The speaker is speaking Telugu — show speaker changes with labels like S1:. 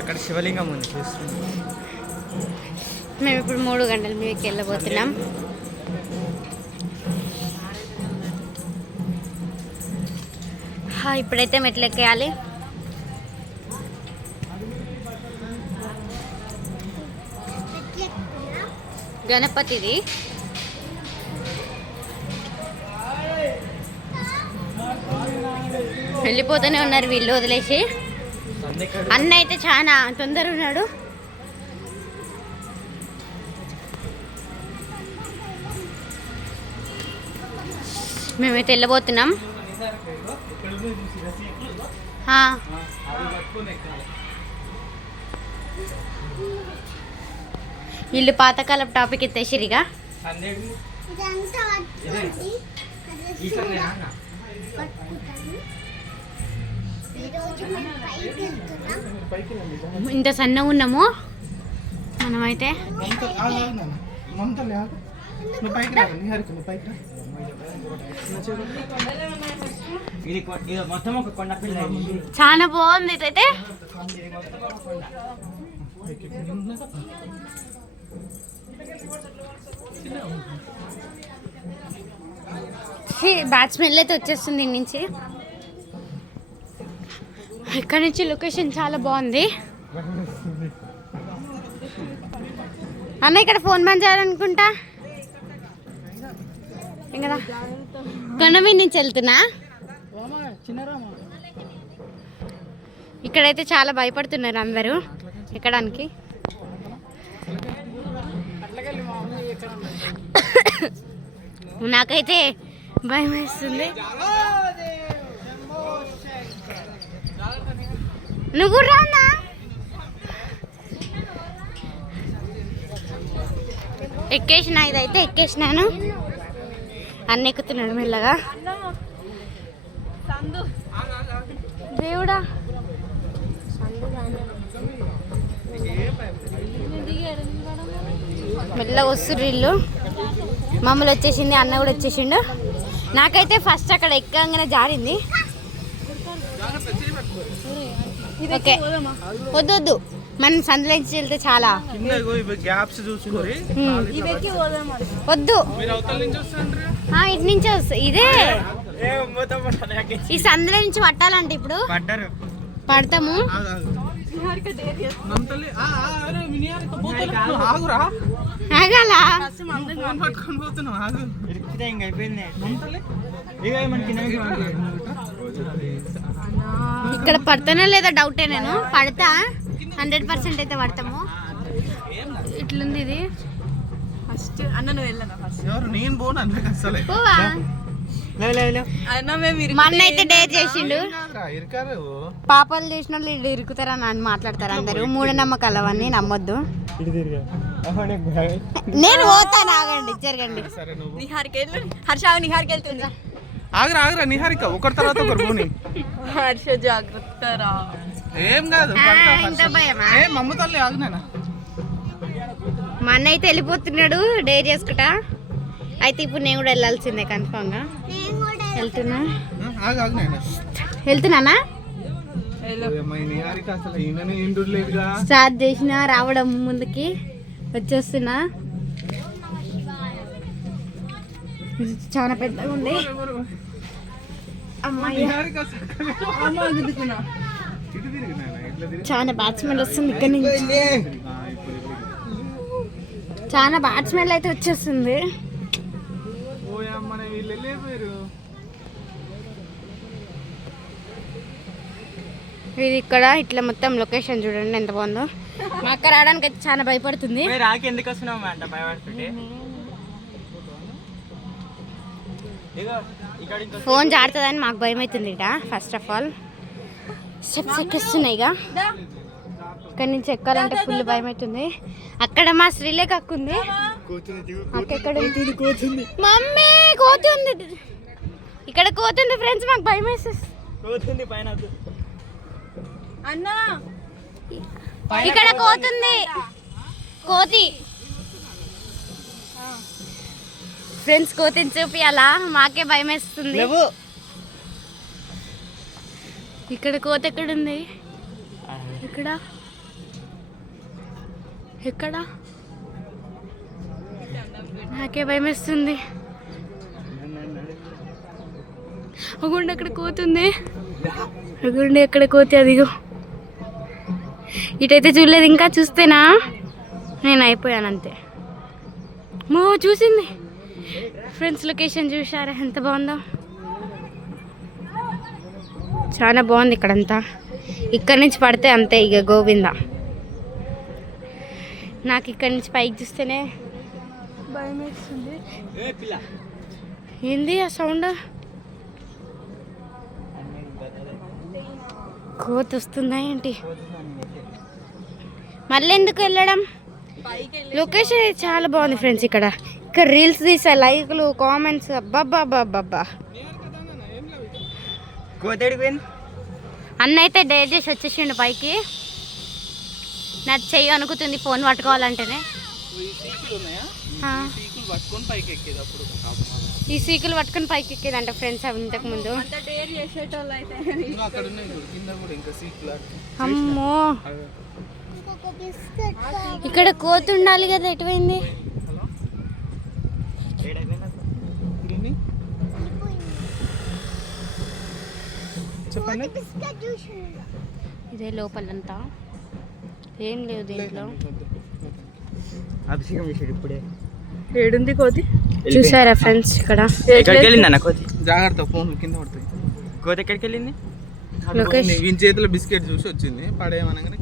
S1: అక్కడ శివలింగం ఉంది చూస్తుంది
S2: మేము ఇప్పుడు మూడు గంటల మీదకి వెళ్ళబోతున్నాం. హా, ఇప్పుడైతే మెట్లెక్కేయాలి. గణపతిది. వెళ్ళిపోతూనే ఉన్నారు వీళ్ళు వదిలేసి. అన్న అయితే చాలా తొందర ఉన్నాడు. మేమైతే వెళ్ళబోతున్నాం. వీళ్ళు పాతకాలం టాపిక్ ఎత్తేసిరిగా
S3: ఇదంతా
S2: ఇంత సన్నగా ఉన్నాము. మనమైతే. చాలా బాగుంది ఇదైతే. బ్యాట్ స్మెల్ అయితే వచ్చేస్తుంది దీని నుంచి. ఇక్కడ నుంచి లొకేషన్ చాలా బాగుంది. అన్న ఇక్కడ ఫోన్ బంద్ చేయాలనుకుంటా? ఇంకా కొండమీ నుంచి వెళ్తున్నా. ఇక్కడైతే చాలా భయపడుతున్నారు అందరూ ఎక్కడానికి. నాకైతే భయం వేస్తుంది. నువ్వు రానా? ఎక్కేసిన ఇదైతే ఎక్కేసినాను. అన్న ఎక్కుతున్నాడు మెల్లగా. దేవుడా? మెల్లగా వస్తుర్రు ఇల్లు మమ్మల్ని వచ్చేసింది అన్న కూడా వచ్చేసిండు. నాకైతే ఫస్ట్ అక్కడ ఎక్కగానే జారింది. ఓకే వద్దు వద్దు మనం సందులోంచి వెళ్తే చాలా.
S4: గ్యాప్స్ చూసుకొని.
S2: వద్దు. ఆ, ఇటు నుంచి వస్తుంది ఇదే. ఈ సందులో నుంచి పట్టాలంటే ఇప్పుడు. పడతాము. ఆగాల?
S1: అయిపోయింది
S4: నంతలి
S1: ఇక మన కింద నుంచి పడ్డారు.
S2: ఇక్కడ పడతానో లేదో డౌటే నేను? పడతా. హండ్రెడ్ పర్సెంట్ అయితే పడతాము. ఇట్లుంది ఇది.
S5: ఫస్ట్ అన్న నువ్వు వెళ్ళనా
S2: అయితే డేర్ చేసిండు. పాపాలు చేసిన వాళ్ళు ఇడు ఇరుకుతారని అని మాట్లాడతారు అందరూ. మూఢనమ్మకాలు అవన్నీ నమ్మొద్దు.
S1: ఇటు.
S2: నేను పోతాను ఆగండి జరగండి.
S4: సరే నువ్వు
S5: నిహార్కి వెళ్ళు. హర్ష నిహార్కి వెళ్తుంది.
S4: ఆగురా ఆగురా నిహారిక ఒకరి తర్వాత ఒకరు పోని.
S5: హర్ష జాగ్రత్త రా.
S4: ఏం కాదు పడతా
S2: ఇంత
S4: ఫస్ట్.
S2: భయమా?
S4: ఏ మమ్మ తల్లి ఆగునేనా
S2: మా అన్న అయితే వెళ్ళిపోతున్నాడు డేర్ చేసుకుంటా. అయితే ఇప్పుడు నేను కూడా వెళ్ళాల్సిందే కన్ఫామ్గా.
S3: నేను కూడా
S2: వెళ్తున్నా
S4: ఆగు
S2: వెళ్తున్నానా?
S4: నిహారిక అసలు ఈయననే ఇండు లేదుగా
S2: స్టార్ట్ చేసిన రావడం ముందుకి. వచ్చేస్తున్నా. చాలా పెద్దగా ఉంది. చాలా బ్యాట్స్మెన్ వస్తుంది ఇక్కడ నుంచి. చాలా బ్యాట్స్మెన్ అయితే వచ్చేస్తుంది. ఇది ఇక్కడ ఇట్లా మొత్తం లొకేషన్ చూడండి ఎంత బాగుందో. మా అక్క రావడానికి అయితే చాలా భయపడుతుంది.
S1: రాకి ఎందుకు వస్తున్నావు అంట భయపడుతుంటే ఇగో ఇక్కడ ఇంకో
S2: ఫోన్ జారుతుందని మాకు భయం అవుతుంది ఇట ఫస్ట్ ఆఫ్ ఆల్ స్టెప్స్ ఎక్కిస్తున్నాయి ఇక ఇక్కడ నుంచి ఎక్కాలంటే ఫుల్ భయం అవుతుంది అక్కడ మా శ్రీలేఖ అక్క ఉంది? మమ్మీ కోతి ఉంది ఇక్కడ కోతి ఉంది ఫ్రెండ్స్ మాకు భయం వేసేసి
S1: పోతుంది పైన.
S5: అన్న.
S2: ఇక్కడ కోతుంది. కోతి. ఫ్రెండ్స్ కోతిని చూపియాలా? మాకే భయం వేస్తుంది ఇక్కడ కోతి ఎక్కడుంది? ఇక్కడ ఎక్కడ? నాకే భయం వేస్తుంది అగుండి అక్కడ కోతుంది? అగుండి అక్కడ కోతి అదిగో. ఇటైతే చూడలేదు ఇంకా చూస్తేనా? నేను అయిపోయాను అంతే. మో చూసింది. ఫ్రెండ్స్ లొకేషన్ చూసారా ఎంత బాగుందో? చాలా బాగుంది ఇక్కడంతా. ఇక్కడి నుంచి పడితే అంతే ఇక గోవింద. నాకు ఇక్కడి నుంచి పైకి చూస్తేనే భయం వేస్తుంది ఏంది ఆ సౌండ్ కోత వస్తుందా ఏంటి? మళ్ళీ ఎందుకు వెళ్ళడం? లొకేషన్ చాలా బాగుంది ఫ్రెండ్స్ ఇక్కడ. ఇక్కడ రీల్స్ తీసా లైక్లు కామెంట్స్ అబ్బాబ్బాబ్బా
S1: కోతేడి పోయింది
S2: అన్న అయితే డేర్ చేసి వచ్చేసిండు పైకి. నాకు చెయ్యి అనుకుతుంది ఫోన్ పట్టుకోవాలంటేనే. ఆ.
S4: పట్టుకొని పైకి ఎక్కేది అప్పుడు
S2: ఈ సీకులు పట్టుకొని పైకి ఎక్కేదంట ఫ్రెండ్స్ అవి ఇంతకు ముందు.
S5: అంత డేర్ చేసేటోళ్ళు అయితే
S4: ఇంకా అక్కడ ఉన్నాయి చూడు కింద కూడా ఇంకా సీట్లు
S2: అమ్మో
S3: ఇంకొక బిస్కెట్
S2: ఇక్కడ కోతి ఉండాలి కదా ఎటువైంది
S4: చెప్పండి
S3: చూసిందా
S2: ఇదే లోపలంతా. ఏం లేవు దీంట్లో.
S1: అభిషేకం చేసాడు ఇప్పుడే.
S5: ఏడుంది కోతి?
S2: చూసారా ఫ్రెండ్స్ ఇక్కడ?
S1: ఎక్కడికి? వెళ్ళింది అన్న కోతి?
S4: జాగ్రత్త ఫోన్ కింద పడుతుంది.
S1: కోతి ఎక్కడికి వెళ్ళింది
S4: చేతిలో బిస్కెట్ చూసి వచ్చింది. పడేయమనగానే